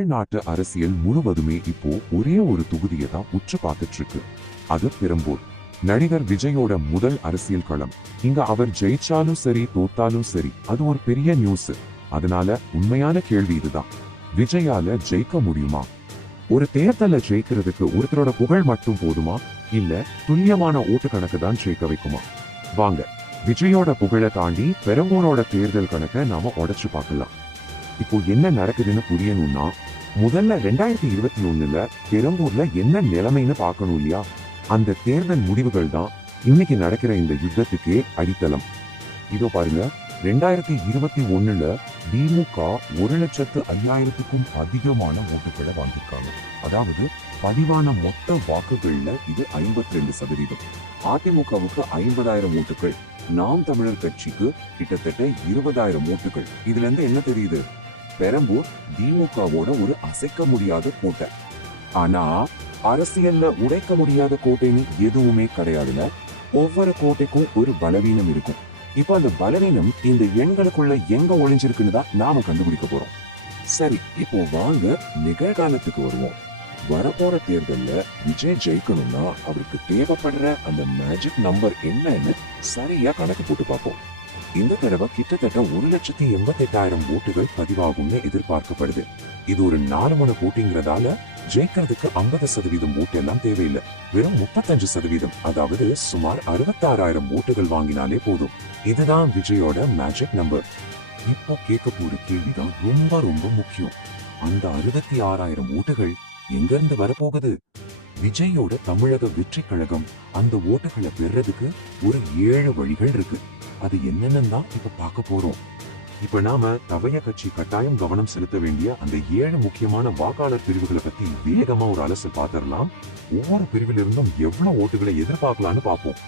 தமிழ்நாட்டு அரசியல் முழுவதுமே இப்போ ஒரே ஒரு தொகுதியை தான் உற்று பார்த்துட்டு இருக்கு. அது பெரம்பூர். நடிகர் விஜயோட முதல் அரசியல் களம். இங்க அவர் ஜெயிச்சாலும் சரி தோத்தாலும் சரி அது ஒரு பெரிய நியூஸ். அதனால உண்மையான கேள்வி இதுதான், விஜயால ஜெயிக்க முடியுமா? ஒரு தேர்தல ஜெயிக்கிறதுக்கு ஒருத்தரோட புகழ் மட்டும் போதுமா, இல்ல துல்லியமான ஓட்டு கணக்கு தான் ஜெயிக்க வைக்குமா? வாங்க விஜயோட புகழை தாண்டி பெரம்பூரோட தேர்தல் கணக்கை நாம உடைச்சு பார்க்கலாம். இப்போ என்ன நடக்குதுன்னு புரியணும்னா, முதல்ல 2021 பெரம்பூர்ல என்ன நிலைமைன்னு பார்க்கணும் இல்லையா? அந்த தேர்தல் முடிவுகள் தான் இன்னைக்கு நடக்கிற இந்த யுத்தத்துக்கே அடித்தளம். இதோ பாருங்க, 2021 திமுக 1,05,000க்கும் அதிகமான ஓட்டுகளை வாங்கியிருக்காங்க. அதாவது பதிவான மொத்த வாக்குகள்ல இது 52%. அதிமுகவுக்கு 50,000 ஓட்டுகள், நாம் தமிழர் கட்சிக்கு கிட்டத்தட்ட 20,000 ஓட்டுகள். இதுல இருந்து என்ன தெரியுது? பெரம்பூர் திமுகவோட ஒரு அசைக்க முடியாத கோட்டை. ஆனா அரசியல்ல உடைக்க முடியாத கோட்டைன்னு எதுவுமே கிடையாதுல. ஒவ்வொரு கோட்டைக்கும் ஒரு பலவீனம் இருக்கும். இப்ப அந்த பலவீனம் இந்த எண்களுக்குள்ள எங்க ஒளிஞ்சிருக்குன்னு தான் நாம கண்டுபிடிக்க போறோம். சரி, இப்போ வாங்க நிகழ்காலத்துக்கு வருவோம். வரப்போற தேர்தல்ல விஜய் ஜெயிக்கணும்னா அவருக்கு தேவைப்படுற அந்த மேஜிக் நம்பர் என்னன்னு சரியா கணக்கு போட்டு பார்ப்போம். இந்த தடவை கிட்டத்தட்ட 1,88,000 ஓட்டுகள் பதிவாகும்னு எதிர்பார்க்கப்படுது. இது ஒரு 4 மணி போட்டிங்கிறதால ஜெயிக்கிறதுக்கு 50% ஓட்டு எல்லாம் தேவையில்லை. வெறும் 35%, அதாவது சுமார் 66,000 ஓட்டுகள் வாங்கினாலே போதும். இதுதான் விஜயோட மேஜிக் நம்பர். இப்போ கேட்க போற கேள்விதான் ரொம்ப ரொம்ப முக்கியம். அந்த 66,000 ஓட்டுகள் எங்க இருந்து வரப்போகுது? விஜயோட தமிழக வெற்றி கழகம் அந்த ஓட்டுகளை பெறதுக்கு ஒரு 7 வழிகள் இருக்கு. அது என்னன்னு தான் இப்ப பார்க்க போறோம். இப்ப நாம தவைய கட்சி கட்டாயம் கவனம் செலுத்த வேண்டிய அந்த 7 முக்கியமான வாக்காளர் பிரிவுகளை பத்தி வேகமா ஒரு அலசல் பார்த்திடலாம். ஒவ்வொரு பிரிவிலிருந்தும் எவ்வளவு ஓட்டுகளை எதிர்பார்க்கலாம்னு பார்ப்போம்.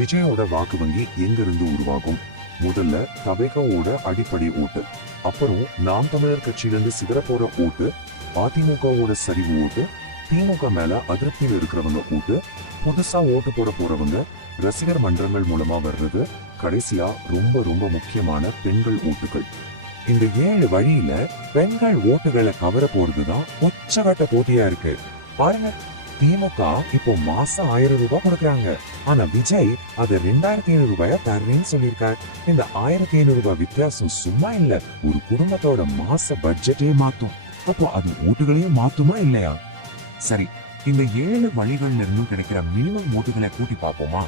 விஜயோட வாக்கு வங்கி எங்க இருந்து உருவாகும்? முதல்ல தவேகாவோட அடிப்படை ஓட்டு, அப்புறம் நாம் தமிழர் கட்சியிலிருந்து சிதற போற ஓட்டு, அதிமுகவோட சரிவு ஓட்டு, திமுக மேல அதிருப்தியில் இருக்கிறவங்க ஓட்டு, புதுசா ஓட்டு போட போறவங்க, ரசிகர் மன்றங்கள் மூலமா வர்றது, கடைசியா ரொம்ப ரொம்ப முக்கியமான பெண்கள் ஓட்டுகள். இந்த 7 வழியில பெண்கள் ஓட்டுகளை கவர போறதுதான் உச்சகட்ட போட்டியா இருக்கு. பாருங்க, திமுக இப்போ மாசம் 1,000 ரூபாய் கொடுக்கறாங்க. ஆனா விஜய் அதை 2,500 ரூபாயா தர்றேன்னு சொல்லியிருக்காரு. இந்த 1,500 ரூபாய் வித்தியாசம் சும்மா இல்ல, ஒரு குடும்பத்தோட மாச பட்ஜெட்டே மாத்தும். அப்போ அது ஓட்டுகளையும் மாத்துமா இல்லையா? சரி, இந்த 7 வழிகள்ல இருந்தும் கிடைக்கிற மினிமம் ஓட்டுகளை கூட்டி பார்ப்போமா?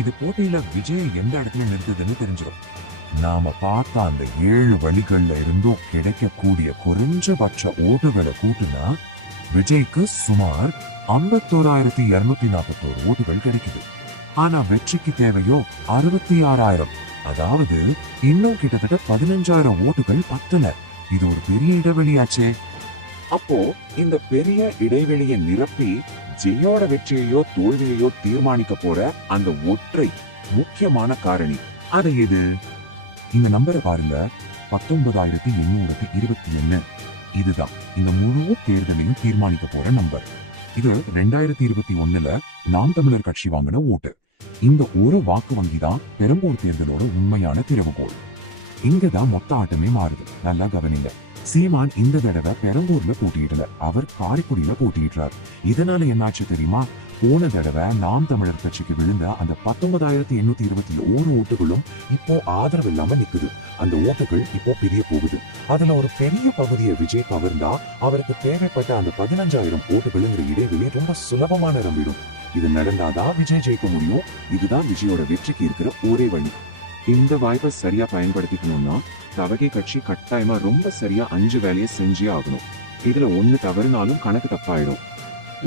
இது போட்டியில விஜய் எந்த இடத்துல நிறுத்துதுன்னு தெரிஞ்சிடும். நாம பார்த்த அந்த 7 வழிகள்ல இருந்தும் கிடைக்கக்கூடிய குறைஞ்சபட்ச ஓட்டுகளை கூட்டுனா விஜய்க்கு சுமார் 51,241 ஓட்டுகள் கிடைக்குது. ஆனா வெற்றிக்கு தேவையோ 66,000. அதாவது இன்னும் கிட்டத்தட்ட 15,000 ஓட்டுகள் பத்தல. இது ஒரு பெரிய இடைவெளியாச்சே. அப்போ இந்த பெரிய இடைவெளியை நிரப்பி ஜெயோட வெற்றியையோ தோல்வியையோ தீர்மானிக்க போற அந்த ஒற்றை முக்கியமான காரணி அது எது? இந்த நம்பரை பாருங்க, 19,821. இதுதான் இந்த முழு தேர்தலையும் தீர்மானிக்க போற நம்பர். இது 2021 நாம் தமிழர் கட்சி வாங்கின ஓட்டு. இந்த ஒரு வாக்கு வங்கி தான் பெரம்பூர் தேர்தலோட உண்மையான திறவுகோல். இங்கதான் மொத்த ஆட்டமே மாறுது. நல்லா கவனிங்க. சீமான் இந்த தடவை பெரம்பூர்ல போட்டியிடல, அவர் காரைக்குடியில போட்டியிடுறார். இதனால என்னாச்சு தெரியுமா? போன தடவை நாம் தமிழர் கட்சிக்கு விழுந்த அந்த 19,821 ஓட்டுகளும் இப்போ ஆதரவு இல்லாம நிக்குது. அந்த ஓட்டுகள் இப்போ பிரிய போகுது. அதுல ஒரு பெரிய பகுதியை விஜய் கவர்ந்தா அவருக்கு தேவைப்பட்ட அந்த 15,000 ஓட்டுகளுங்கிற இடைவெளி ரொம்ப சுலபமா நிரம்பிடும். இது நடந்தாதான் விஜய் ஜெயிக்க முடியும். இதுதான் விஜயோட வெற்றிக்கு இருக்கிற ஒரே வழி. இந்த வாய்ப்பை சரியா பயன்படுத்திக்கணும்னா தவகை கட்சி கட்டாயமா ரொம்ப சரியா 5 வேலையை செஞ்சே ஆகணும். இதுல 1 தவறுனாலும் கணக்கு தப்பாயிடும்.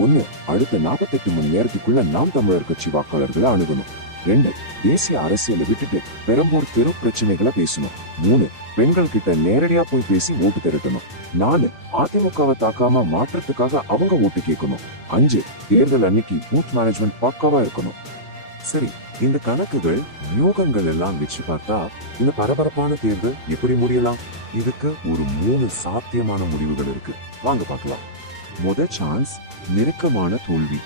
1, அடுத்த 48 மணி நேரத்துக்குள்ள நாம் தமிழர் கட்சி வாக்காளர்களை அணுகணும். 2, தேசிய அரசியலை விட்டுட்டு பெரம்பூர் தெரு பிரச்சனைகளை பேசணும். 3, பெண்கள் கிட்ட நேரடியா போய் பேசி ஓட்டு திரட்டணும். 4, அதிமுகவை தாக்காம மாற்றத்துக்காக அவங்க ஓட்டு கேட்கணும். 5, தேர்தல் அன்னைக்கு பூத் மேனேஜ்மெண்ட் பக்காவா இருக்கணும். சரி, இந்த கணக்குகள் யூகங்கள் எல்லாம் வச்சு பார்த்தா இந்த பரபரப்பான தேர்தல் எப்படி முடியலாம்? இதுக்கு ஒரு 3 சாத்தியமான முடிவுகள் இருக்கு. வாங்க பார்க்கலாம். முதல் சான்ஸ் நெருக்கமான தோல்வி.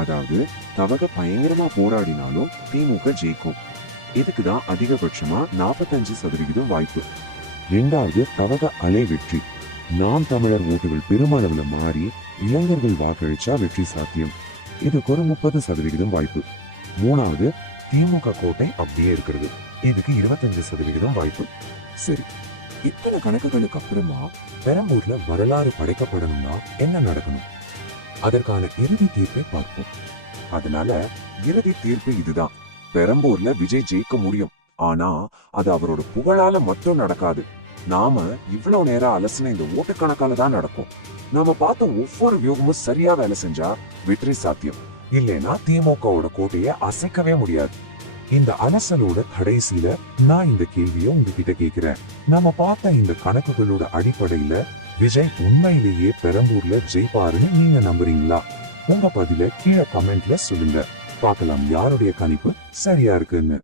அதாவது தவக பயங்கரமா போராடினாலும் திமுக ஜெயிக்கும். இதுக்குதான் அதிகபட்சமா 45% வாய்ப்பு. 2வது தவக அலை வெற்றி. நாம் தமிழர் ஓட்டுகள் பெருமளவுல மாறி இளைஞர்கள் வாக்களிச்சா வெற்றி சாத்தியம். இதுக்கு ஒரு 30% வாய்ப்பு. மூணாவது, திமுக கோட்டை அப்படியே இருக்கிறது. இதுக்கு 25% வாய்ப்பு. சரி, இத்தனை கணக்குகளுக்கு அப்புறமா பெரம்பூர்ல வரலாறு படைக்கப்படணும்னா என்ன நடக்கணும்? அதற்கான இறுதி தீர்ப்பை பார்ப்போம். அதனால இறுதி தீர்ப்பு இதுதான். பெரம்பூர்ல விஜய் ஜெயிக்க முடியும். ஆனா அது அவரோட புகழால மட்டும் நடக்காது. நாம இவ்வளவு நேரம் அலசின இந்த ஓட்டு கணக்கால தான் நடக்கும். நாம பார்த்த ஒவ்வொரு வியூகமும் சரியா வேலை செஞ்சா வெற்றி சாத்தியம். இல்லைன்னா திமுகவோட கோட்டையை அசைக்கவே முடியாது. இந்த அலசலோட கடைசியில நான் இந்த கேள்வியை உங்ககிட்ட கேட்கிறேன். நாம பார்த்த இந்த கணக்குகளோட அடிப்படையில விஜய் உண்மையிலேயே பெரம்பூர்ல ஜெயிப்பாருன்னு நீங்க நம்புறீங்களா? உங்க பதில கீழே கமெண்ட்ல சொல்லுங்க. பார்க்கலாம் யாருடைய கணிப்பு சரியா இருக்குன்னு.